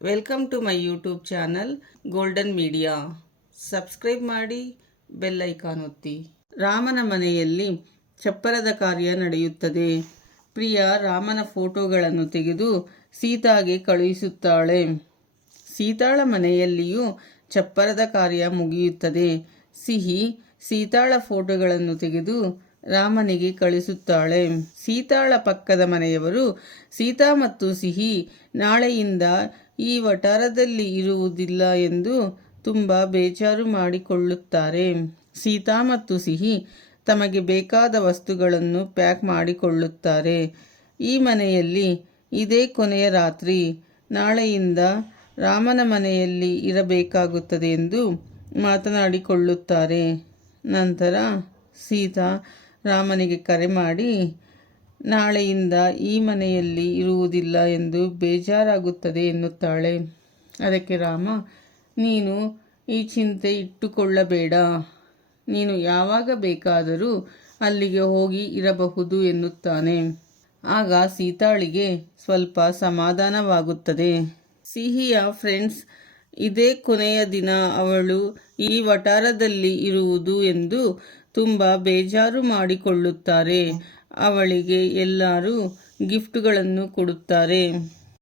Welcome to my YouTube channel golden media subscribe ಮಾಡಿ bell icon ಒತ್ತಿ. ರಾಮನ ಮನೆಯಲ್ಲಿ ಚಪ್ಪರದ ಕಾರ್ಯ ನಡೆಯುತ್ತದೆ. ಪ್ರಿಯ ರಾಮನ ಫೋಟೋಗಳನ್ನು ತೆಗೆದು ಸೀತಾಗೆ ಕಳುಹಿಸುತ್ತಾಳೆ. ಸೀತಾಳ ಮನೆಯಲ್ಲಿಯೂ ಚಪ್ಪರದ ಕಾರ್ಯ ಮುಗಿಯುತ್ತದೆ. ಸಿಹಿ ಸೀತಾಳ ಫೋಟೋಗಳನ್ನು ತೆಗೆದು ರಾಮನಿಗೆ ಕಳಿಸುತ್ತಾಳೆ. ಸೀತಾಳ ಪಕ್ಕದ ಮನೆಯವರು, ಸೀತಾ ಮತ್ತು ಸಿಹಿ, ನಾಳೆಯಿಂದ ಈ ವಠಾರದಲ್ಲಿ ಇರುವುದಿಲ್ಲ ಎಂದು ತುಂಬ ಬೇಜಾರು ಮಾಡಿಕೊಳ್ಳುತ್ತಾರೆ. ಸೀತಾ ಮತ್ತು ಸಿಹಿ ತಮಗೆ ಬೇಕಾದ ವಸ್ತುಗಳನ್ನು ಪ್ಯಾಕ್ ಮಾಡಿಕೊಳ್ಳುತ್ತಾರೆ. ಈ ಮನೆಯಲ್ಲಿ ಇದೇ ಕೊನೆಯ ರಾತ್ರಿ, ನಾಳೆಯಿಂದ ರಾಮನ ಮನೆಯಲ್ಲಿ ಇರಬೇಕಾಗುತ್ತದೆ ಎಂದು ಮಾತನಾಡಿಕೊಳ್ಳುತ್ತಾರೆ. ನಂತರ ಸೀತಾ ರಾಮನಿಗೆ ಕರೆ ಮಾಡಿ, ನಾಳೆಯಿಂದ ಈ ಮನೆಯಲ್ಲಿ ಇರುವುದಿಲ್ಲ ಎಂದು ಬೇಜಾರಾಗುತ್ತದೆ ಎನ್ನುತ್ತಾಳೆ. ಅದಕ್ಕೆ ರಾಮ, ನೀನು ಈ ಚಿಂತೆ ಇಟ್ಟುಕೊಳ್ಳಬೇಡ. ನೀನು ಯಾವಾಗ ಬೇಕಾದರೂ ಅಲ್ಲಿಗೆ ಹೋಗಿ ಇರಬಹುದು ಎನ್ನುತ್ತಾನೆ. ಆಗ ಸೀತಾಳಿಗೆ ಸ್ವಲ್ಪ ಸಮಾಧಾನವಾಗುತ್ತದೆ. ಸಿಹಿಯ ಫ್ರೆಂಡ್ಸ್ ಇದೇ ಕೊನೆಯ ದಿನ ಅವಳು ಈ ವಠಾರದಲ್ಲಿ ಇರುವುದು ಎಂದು ತುಂಬ ಬೇಜಾರು ಮಾಡಿಕೊಳ್ಳುತ್ತಾರೆ. ಅವಳಿಗೆ ಎಲ್ಲರೂ ಗಿಫ್ಟ್ಗಳನ್ನು ಕೊಡುತ್ತಾರೆ.